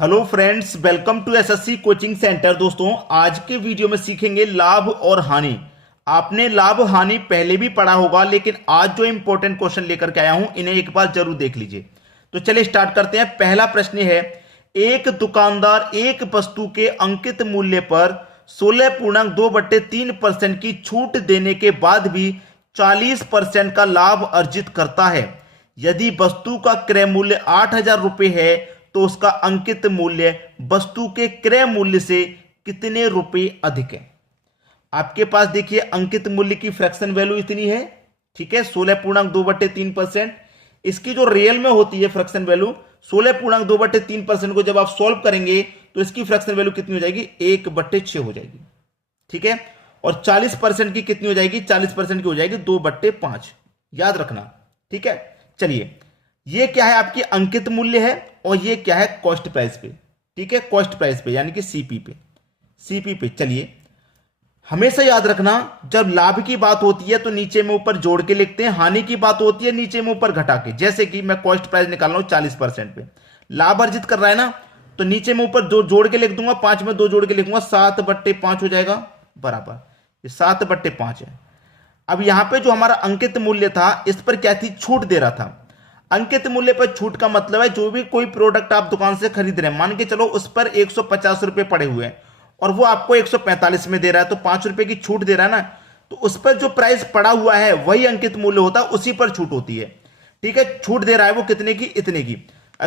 Hello friends, welcome to SSC coaching centre. दोस्तों, आज के वीडियो में सीखेंगे लाभ और हानि। आपने लाभ हानि पहले भी पढ़ा होगा, लेकिन आज जो इंपॉर्टेंट क्वेश्चन लेकर के आया हूं इन्हें एक बार जरूर देख लीजिए। तो चलिए स्टार्ट करते हैं। पहला प्रश्न है, एक दुकानदार एक वस्तु के अंकित मूल्य पर 16.2/3% की छूट देने के बाद भी 40% का लाभ अर्जित करता है। यदि वस्तु का क्रय मूल्य 8,000 रुपये है तो उसका अंकित मूल्य वस्तु के क्रय मूल्य से कितने रुपए अधिक है। आपके पास देखिए अंकित मूल्य की फ्रैक्शन वैल्यू इतनी है, ठीक है, 16.2/3%। इसकी जो रियल में होती है फ्रैक्शन वैल्यू 16.2/3% को जब आप सॉल्व करेंगे तो इसकी फ्रैक्शन वैल्यू कितनी हो जाएगी, 1/6 हो जाएगी, ठीक है। और 40% की कितनी हो जाएगी, 40% की हो जाएगी 2/5, याद रखना, ठीक है। चलिए, ये क्या है, आपकी अंकित मूल्य है और ये क्या है, कॉस्ट प्राइस पे, ठीक है, कॉस्ट प्राइस पे यानी कि सीपी पे। चलिए, हमेशा याद रखना जब लाभ की बात होती है तो नीचे में ऊपर जोड़ के लिखते हैं, हानि की बात होती है नीचे में ऊपर घटा के। जैसे कि मैं कॉस्ट प्राइस निकाल रहा हूं 40% पे, लाभ अर्जित कर रहा है ना, तो नीचे में ऊपर जोड़ के लिख दूंगा, 5 में 2 जोड़ के लिखूंगा, 7/5 हो जाएगा बराबर, ये 7/5 है। अब यहां पे जो हमारा अंकित मूल्य था इस पर क्या थी, छूट दे रहा था। अंकित मूल्य पर छूट का मतलब है जो भी कोई प्रोडक्ट आप दुकान से खरीद रहे हैं, मान के चलो उस पर 150 रुपए पड़े हुए हैं और वो आपको 145 में दे रहा है, तो 5 रुपए की छूट दे रहा है ना, तो उस पर जो प्राइस पड़ा हुआ है वही अंकित मूल्य होता है, उसी पर छूट होती है, ठीक है। छूट दे रहा है वो कितने की, इतने की।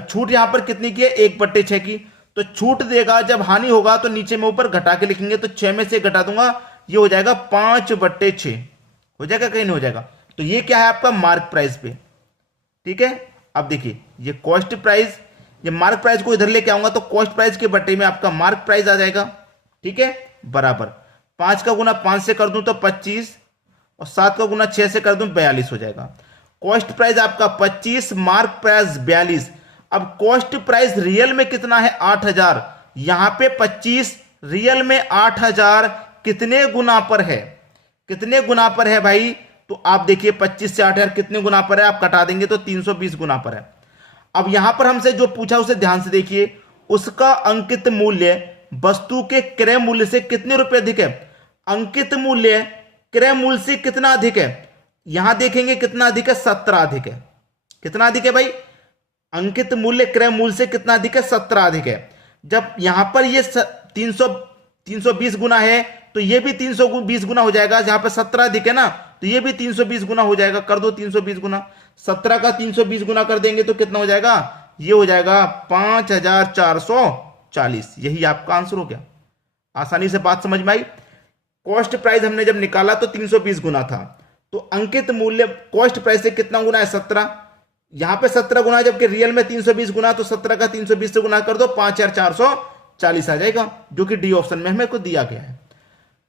छूट यहां पर कितनी की है, 1/6 की। तो छूट देगा जब हानि होगा तो नीचे में ऊपर घटा के लिखेंगे, तो 6 में से घटा दूंगा, ये हो जाएगा 5/6 हो जाएगा, कहीं नहीं हो जाएगा। तो ये क्या है आपका मार्क प्राइस पे, ठीक है। अब देखिए ये कॉस्ट प्राइस, ये मार्क प्राइस को इधर लेके आऊंगा तो कॉस्ट प्राइस के बटे में आपका मार्क प्राइस आ जाएगा, ठीक है, बराबर 5 का गुना 5 से कर दूं तो 25 और 7 का गुना 6 से कर दूं 42 हो जाएगा। कॉस्ट प्राइस आपका 25, मार्क प्राइस 42। अब कॉस्ट प्राइस रियल में कितना है, 8,000। यहां पे 25, रियल में 8,000 कितने गुना पर है, कितने गुना पर है भाई, तो आप देखिए 25 से 8,000 कितने गुना पर है, आप कटा देंगे तो 320 गुना पर है। अब यहां पर हमसे जो पूछा उसे ध्यान से देखिए, उसका अंकित मूल्य वस्तु के क्रय मूल्य से कितने रुपए अधिक है। अंकित मूल्य क्रय मूल्य से कितना अधिक है, यहां देखेंगे कितना अधिक है, 17 अधिक है। कितना अधिक है भाई, अंकित मूल्य क्रय मूल्य से कितना अधिक है, 17 अधिक है। जब यहां पर ये 320 गुना है तो ये भी 320 गुना हो जाएगा, जहां पर 17 अधिक है ना तो ये भी 320 गुना हो जाएगा। कर दो 320 गुना, 17 का 320 गुना कर देंगे तो कितना हो जाएगा, ये हो जाएगा 5,440। यही आपका आंसर हो गया। आसानी से बात समझ में आई। कॉस्ट प्राइस हमने जब निकाला तो 320 गुना था, तो अंकित मूल्य कॉस्ट प्राइस से कितना गुना है, 17। यहां पे 17 गुना, जबकि रियल में 320 गुना, तो 17 का 320 से गुना कर दो, 5,440 आ जाएगा, जो कि डी ऑप्शन में हमें को दिया गया है।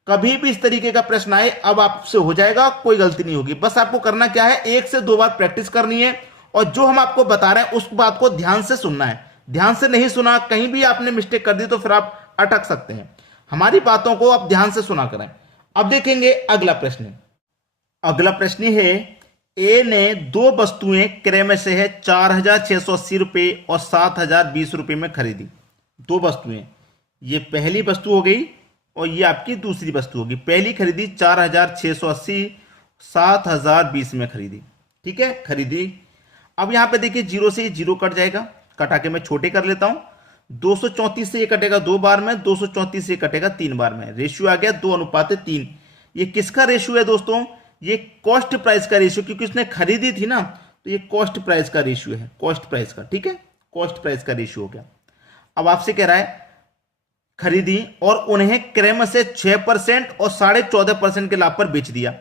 कभी भी इस तरीके का प्रश्न आए अब आपसे हो जाएगा, कोई गलती नहीं होगी। बस आपको करना क्या है, 1 से 2 बार प्रैक्टिस करनी है और जो हम आपको बता रहे हैं उस बात को ध्यान से सुनना है। ध्यान से नहीं सुना, कहीं भी आपने मिस्टेक कर दी तो फिर आप अटक सकते हैं। हमारी बातों को आप ध्यान से सुना करें। अब देखेंगे अगला प्रश्न। अगला प्रश्न है, ए ने 2 वस्तुएं क्रय में से है 4,680 रुपए और 7,020 रुपए में खरीदी। 2 वस्तुएं, ये पहली वस्तु हो गई और ये आपकी दूसरी वस्तु होगी। पहली खरीदी 4,680, 7,020 में खरीदी, ठीक है, खरीदी। अब यहां पे देखिए 0 से 0 कट जाएगा, कटा के मैं छोटे कर लेता हूं। 234 से ये कटेगा 2 बार में, 234 से कटेगा 3 बार में, रेशियो आ गया 2:3। ये किसका रेशियो है दोस्तों, ये कॉस्ट प्राइस का रेशियो, क्योंकि उसने खरीदी थी ना, तो ये कॉस्ट प्राइस का रेशियो है, कॉस्ट प्राइस का, ठीक है, कॉस्ट प्राइस का रेशियो हो गया। अब आपसे कह रहा है खरीदी और उन्हें क्रय में से 6% और 14.5% के लाभ पर बेच दिया।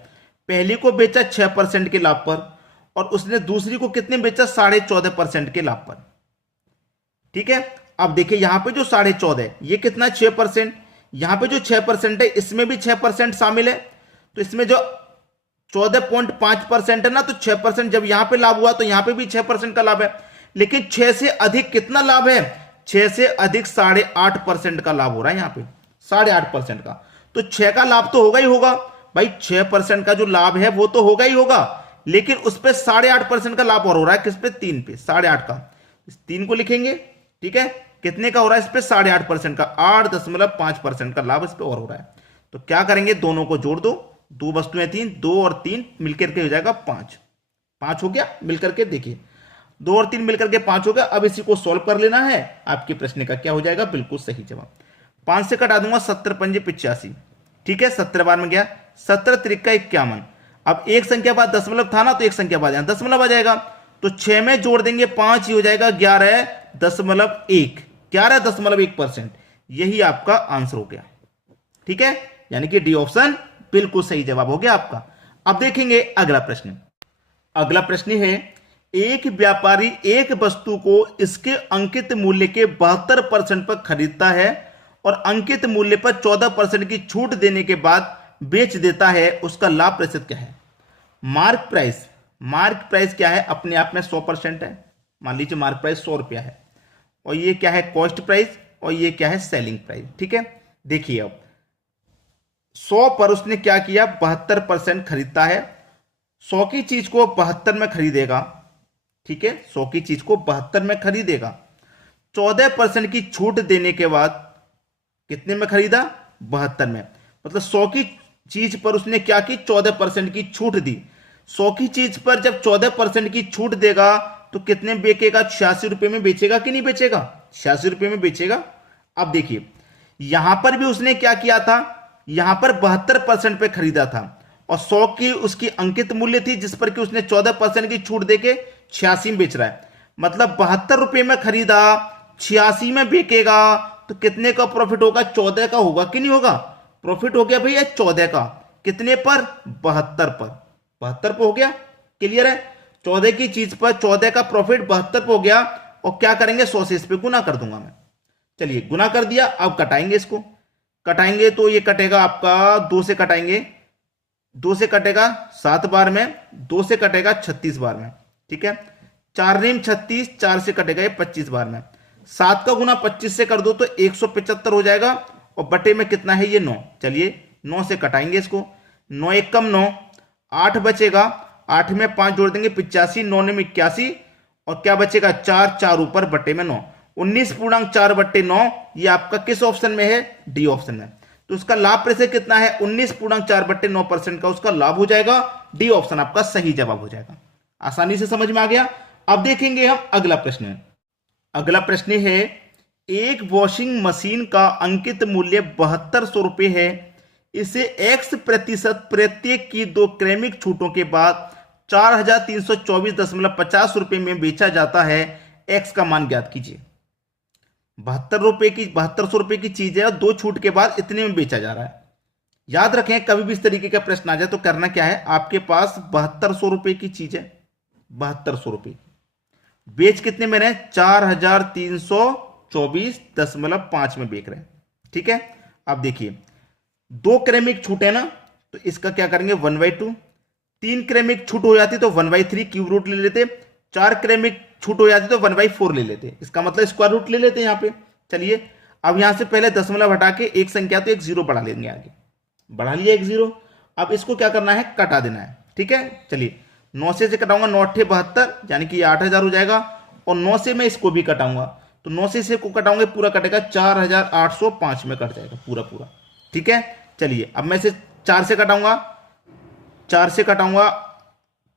पहली को बेचा 6% के लाभ पर और उसने दूसरी को कितने बेचा, 14.5% के लाभ पर, ठीक है। अब देखिए यहां पे जो 14.5 ये कितना, 6%। यहां पे जो 6% है इसमें भी 6% शामिल है, तो इसमें जो 14.5% है ना, तो 6% जब यहां पे लाभ हुआ तो यहां पे भी 6% का लाभ है। लेकिन 6 से अधिक कितना लाभ है, 6 से अधिक 8.5% का लाभ हो रहा है यहां पे, 8.5% का। तो 6 का लाभ तो होगा ही होगा भाई, 6% का जो लाभ है वो तो होगा ही होगा, लेकिन उस पर 8.5% का लाभ और हो रहा है, किस पे, 3 पे, 8.5 का। इस 3 को लिखेंगे, ठीक है, कितने का हो रहा है इस पे? 8.5% का, 8.5% का लाभ इस पे और हो रहा है। तो क्या करेंगे, दोनों को जोड़ दो, दो वस्तुएं थी, 2 और 3 मिलकर के हो जाएगा 5। 5 हो गया मिलकर के, देखिए 2 और 3 मिलकर के 5 हो गया। अब इसी को सॉल्व कर लेना है, आपके प्रश्न का क्या हो जाएगा, बिल्कुल सही जवाब। 5 से कटा दूंगा, 70 पंजे 85, ठीक है, 70 बार में गया, 70 त्रिका 51। अब एक संख्या बाद दशमलव था ना, तो एक संख्या बाद यहां दशमलव आ जाएगा, तो 6 में जोड़ देंगे 5, ही हो जाएगा 11.1, 11.1%। यही आपका आंसर हो गया, ठीक है, यानी कि डी ऑप्शन बिल्कुल सही जवाब हो गया आपका। अब देखेंगे अगला प्रश्न। अगला प्रश्न है, एक व्यापारी एक वस्तु को इसके अंकित मूल्य के 72% पर खरीदता है और अंकित मूल्य पर 14% की छूट देने के बाद बेच देता है, उसका लाभ प्रतिशत क्या है? मार्क प्राइस, मार्क प्राइस क्या है, अपने आप में 100% है। मान लीजिए मार्क प्राइस 100 रुपया है, और ये क्या है, कॉस्ट प्राइस, और ये क्या है, सेलिंग प्राइस, ठीक है। देखिए अब 100 पर उसने क्या किया, 72% खरीदता है। 100 की चीज को 72 में खरीदेगा, ठीक है, 100 की चीज को 72 में खरीदेगा। 14% की छूट देने के बाद कितने में खरीदा, 72 में। मतलब 100 की चीज पर उसने क्या की, 14% की छूट दी। 100 की चीज पर जब 14% की छूट देगा तो कितने बेचेगा, 86 रुपए में बेचेगा कि नहीं बेचेगा, 86 रुपए में बेचेगा। अब देखिए यहां पर भी उसने क्या किया था, यहां पर 72% पे खरीदा था, और 100 की उसकी अंकित मूल्य थी जिस पर कि उसने 14% की छूट देके 86 में बेच रहा है। मतलब 72 रुपए में खरीदा, 86 में बेचेगा, तो कितने का प्रॉफिट होगा, 14 का होगा कि नहीं होगा? प्रॉफिट हो गया भैया 14 का, कितने पर, 72 पर, 72 पर हो गया, क्लियर है। 14 की चीज पर 14 का प्रॉफिट 72 पर हो गया, और क्या करेंगे, 100 से इस पे गुना कर दूंगा मैं। चलिए गुना कर दिया, अब कटाएंगे, इसको कटाएंगे तो ये कटेगा आपका 2 से कटाएंगे, 2 से कटेगा 7 बार में, 2 से कटेगा 36 बार में, ठीक है। 4 नीम 36, 4 से कटेगा ये 25 बार में। 7 का गुना 25 से कर दो तो 175 हो जाएगा, और बटे में कितना है, ये 9। चलिए 9 से कटाएंगे इसको, 9 एक कम 9, 8 बचेगा, 8 में 5 जोड़ देंगे 85, 9 में 81, और क्या बचेगा, 4, 4 ऊपर बटे में 9, 19.4 बटे 9। ये आपका किस ऑप्शन में है, डी ऑप्शन में। तो उसका लाभ प्रतिशत कितना है, 19.4 बटे 9% का उसका लाभ हो जाएगा। डी ऑप्शन आपका सही जवाब हो जाएगा। आसानी से समझ में आ गया। अब देखेंगे हम अगला प्रश्न। अगला प्रश्न है, एक वॉशिंग मशीन का अंकित मूल्य 7200 रुपए है, इसे x% प्रत्येक की 2 क्रमिक छूटों के बाद 4324.50 रुपए में बेचा जाता है, x का मान ज्ञात कीजिए। 7200 रुपए की चीज है और 2 छूट के बाद इतने में बेचा जा रहा है। याद रखें कभी भी इस तरीके का प्रश्न आ जाए तो करना क्या है, आपके पास 7200 रुपए की चीज है, 7200 रुपए बेच कितने में रहे, 4324.5 में बेच रहे हैं, ठीक है। अब देखिए 2 क्रमिक छूट है ना, तो इसका क्या करेंगे 1/2, 3 क्रमिक छूट हो जाती तो 1/3 क्यूब रूट ले लेते, 4 क्रमिक छूट हो जाती तो 1/4 ले लेते, इसका मतलब स्क्वायर रूट ले लेते यहां पे। चलिए अब यहां से पहले दशमलव हटा के एक संख्या तो एक जीरो बढ़ा लेंगे, आगे बढ़ा लिया एक जीरो। अब इसको क्या करना है, कटा देना है, ठीक है। चलिए 9 से कटाऊंगा, 9 8 72 यानी कि 8000 हो जाएगा, और 9 से मैं इसको भी कटाऊंगा, तो 9 से को कटाऊंगे पूरा कटेगा 4805 में कट जाएगा पूरा पूरा, ठीक है। चलिए अब मैं इसे 4 से कटाऊंगा, 4 से कटाऊंगा,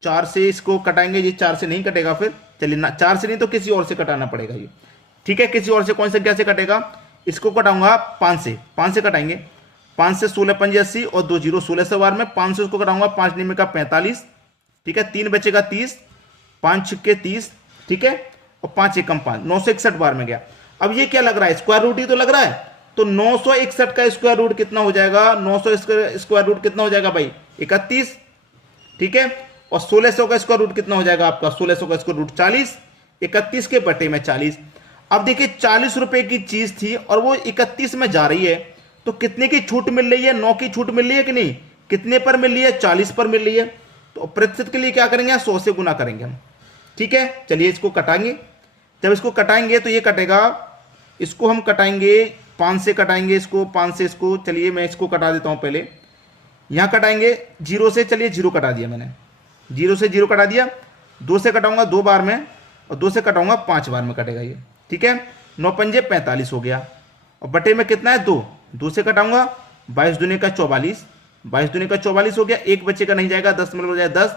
4 से इसको कटाएंगे, ये 4 से नहीं कटेगा फिर, चलिए ना 4 से नहीं तो किसी और से कटाना पड़ेगा ये, ठीक है। किसी और से, कौन संख्या से कटेगा, इसको कटाऊंगा 5 से, 5 से कटाएंगे, 5 से 16 पंजे 80 और 2 जीरो 16 से बार में 5 से उसको कटाऊंगा, 5 निमे का 45, ठीक है, 3 बचेगा 30, 5 छक्के 30, ठीक है, और 5 एकम 5, 961 बार में गया। अब ये क्या लग रहा है, स्क्वायर रूट ही तो लग रहा है, तो 961 का स्क्वायर रूट कितना हो जाएगा, 900 स्क्वायर रूट कितना हो जाएगा भाई 31, ठीक है, और 1600 का स्क्वायर रूट कितना हो जाएगा आपका, 1600 का स्क्वायर रूट 40, 31 के बटे में 40। अब देखिए 40 रुपए की चीज थी और वो 31 में जा रही है, तो कितने की छूट मिल रही है, 9 की छूट मिल रही है कि नहीं, कितने पर मिल रही है, 40 पर मिल रही है। तो प्रतिशत के लिए क्या करेंगे, 100 से गुना करेंगे हम, ठीक है। चलिए इसको कटाएंगे, जब इसको कटाएंगे तो ये कटेगा, इसको हम कटाएंगे 5 से कटाएंगे, इसको 5 से इसको, चलिए मैं इसको कटा देता हूं पहले, यहां कटाएंगे 0 से, चलिए 0 कटा दिया मैंने, 0 से 0 कटा दिया, 2 से कटाऊंगा 2 बार में, और 2 से कटाऊंगा 5 बार में कटेगा ये, ठीक है। 9 पंजे 45 हो गया, और बटे में कितना है 2, 2 से घटाऊंगा 22 दूनी का 44, 22 दूनी का 44 हो गया, एक बच्चे का नहीं जाएगा, 10 हो जाए 10,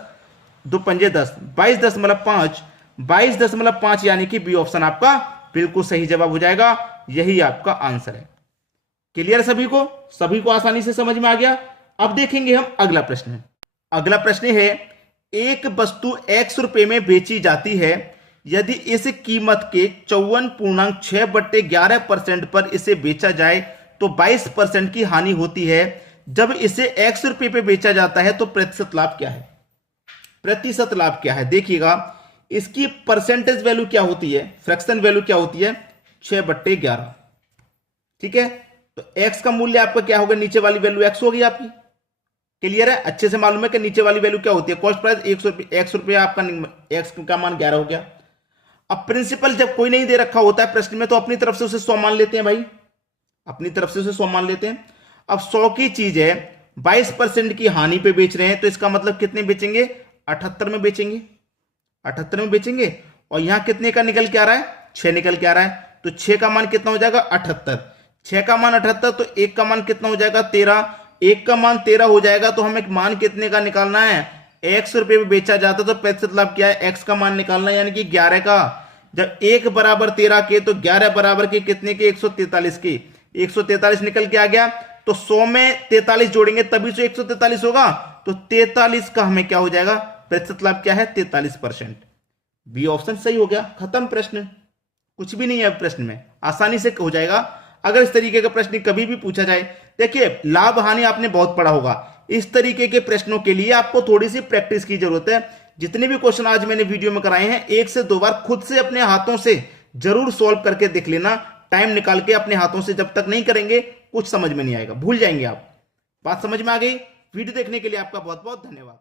2 पंजे 10, 22.5, 22.5 यानी कि बी ऑप्शन आपका बिल्कुल सही जवाब हो जाएगा। यही आपका आंसर है। क्लियर सभी को आसानी से समझ में आ गया। अब देखेंगे हम अगला प्रश्न। अगला प्रश्न है, एक वस्तु x रुपए में बेची जाती है, यदि इस कीमत के 54.6/11% पर इसे बेचा जाए तो 22% की हानि होती है। जब इसे x रुपए पे बेचा जाता है तो प्रतिशत लाभ क्या है? प्रतिशत लाभ क्या है? देखिएगा, इसकी परसेंटेज वैल्यू क्या होती है, फ्रैक्शन वैल्यू क्या होती है? 6/11। ठीक है, तो x का मूल्य आपका क्या होगा? नीचे वाली वैल्यू x होगी आपकी। क्लियर है? अच्छे से मालूम है कि नीचे वाली वैल्यू क्या होती है? कॉस्ट प्राइस x रुपया, आपका x का मान 11 हो गया। अब प्रिंसिपल जब कोई नहीं दे रखा होता है प्रश्न में तो अपनी तरफ से उसे 100 मान लेते हैं भाई, अपनी तरफ से उसे 100 मान लेते हैं। अब 100 की चीज है, 22% की हानि पे बेच रहे हैं, तो इसका मतलब कितने बेचेंगे? 78 में बेचेंगे, 78 में बेचेंगे। और यहां कितने का निकल के आ रहा है? 6 निकल के आ रहा है, तो 6 का मान कितना हो जाएगा? 78। 6 का मान 78, तो 1 का मान कितना हो जाएगा? 13। 1 का मान 13 हो जाएगा, तो हमें मान कितने का निकालना है? x रुपए में बेचा जाता तो प्रतिशत लाभ क्या है? x का मान निकालना है, यानी कि 11 का। जब 1 बराबर 13 के, तो 11 बराबर के कितने के? 143 के। 143 निकल के आ गया, तो 100 में 43 जोड़ेंगे तभी तो 143 होगा, तो 43 का हमें क्या हो जाएगा? प्रतिशत लाभ क्या है? 43%। बी ऑप्शन सही हो गया। खत्म प्रश्न, कुछ भी नहीं है प्रश्न में, आसानी से हो जाएगा अगर इस तरीके का प्रश्न कभी भी पूछा जाए। देखिए, लाभ हानि आपने बहुत पढ़ा होगा, इस तरीके के प्रश्नों के लिए आपको थोड़ी सी प्रैक्टिस की जरूरत है। जितने भी क्वेश्चन आज मैंने वीडियो में कराए हैं, 1 से 2 बार खुद से अपने हाथों से जरूर सॉल्व करके देख लेना, टाइम निकाल के अपने हाथों से। जब तक नहीं करेंगे कुछ समझ में नहीं आएगा, भूल जाएंगे आप। बात समझ में आ गई? वीडियो देखने के लिए आपका बहुत बहुत धन्यवाद।